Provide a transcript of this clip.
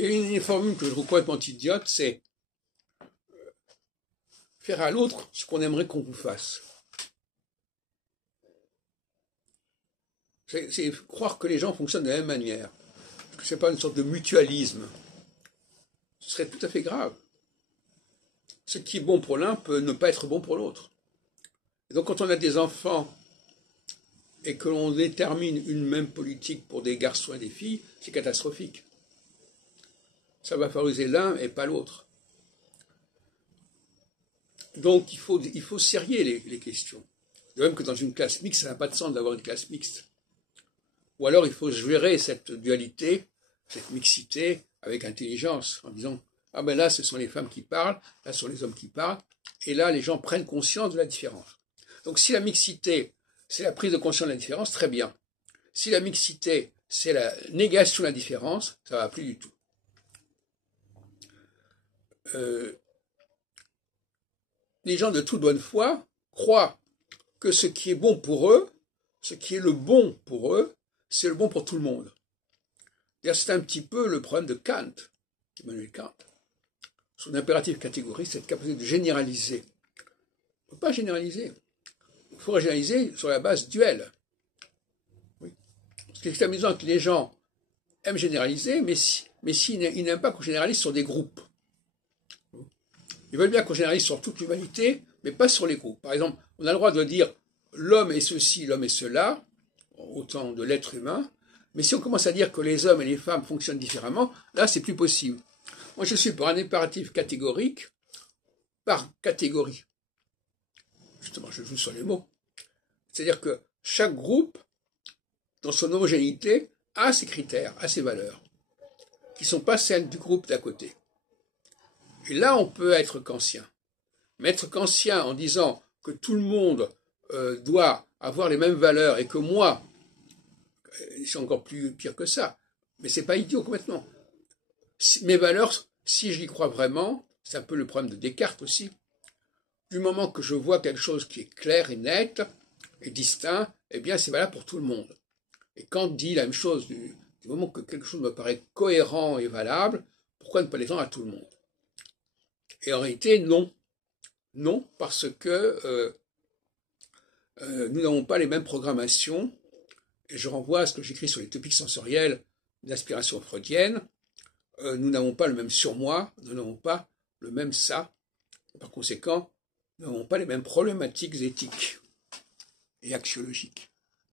Il y a une formule que je trouve complètement idiote, c'est faire à l'autre ce qu'on aimerait qu'on vous fasse. C'est croire que les gens fonctionnent de la même manière. Que ce n'est pas une sorte de mutualisme. Ce serait tout à fait grave. Ce qui est bon pour l'un peut ne pas être bon pour l'autre. Et donc quand on a des enfants et que l'on détermine une même politique pour des garçons et des filles, c'est catastrophique. Ça va favoriser l'un et pas l'autre. Donc il faut serrer les questions. De même que dans une classe mixte, ça n'a pas de sens d'avoir une classe mixte. Ou alors il faut gérer cette dualité, cette mixité avec intelligence, en disant « Ah ben là, ce sont les femmes qui parlent, là, ce sont les hommes qui parlent, et là, les gens prennent conscience de la différence. » Donc si la mixité, c'est la prise de conscience de la différence, très bien. Si la mixité, c'est la négation de la différence, ça ne va plus du tout. Les gens de toute bonne foi croient que ce qui est bon pour eux, ce qui est le bon pour eux, c'est le bon pour tout le monde. C'est un petit peu le problème de Kant, Emmanuel Kant. Son impératif catégorique, c'est cette capacité de généraliser. On ne peut pas généraliser. Il faut généraliser sur la base duel. Oui. Ce qui est amusant que les gens aiment généraliser, mais s'ils n'aiment pas qu'on généralise sur des groupes. Ils veulent bien qu'on généralise sur toute l'humanité, mais pas sur les groupes. Par exemple, on a le droit de dire l'homme est ceci, l'homme est cela, autant de l'être humain, mais si on commence à dire que les hommes et les femmes fonctionnent différemment, là, c'est plus possible. Moi, je suis pour un impératif catégorique par catégorie. Justement, je joue sur les mots. C'est-à-dire que chaque groupe, dans son homogénéité, a ses critères, a ses valeurs, qui ne sont pas celles du groupe d'à côté. Et là, on peut être kantien. Mais être kantien en disant que tout le monde doit avoir les mêmes valeurs et que moi, c'est encore plus pire que ça, mais c'est pas idiot complètement. Mes valeurs, si j'y crois vraiment, c'est un peu le problème de Descartes aussi, du moment que je vois quelque chose qui est clair et net et distinct, eh bien c'est valable pour tout le monde. Et Kant dit la même chose, du moment que quelque chose me paraît cohérent et valable, pourquoi ne pas l'étendre à tout le monde? Et en réalité, non. Non, parce que nous n'avons pas les mêmes programmations. Et je renvoie à ce que j'écris sur les topiques sensoriels d'inspiration freudienne. Nous n'avons pas le même surmoi, nous n'avons pas le même ça. Par conséquent, nous n'avons pas les mêmes problématiques éthiques et axiologiques.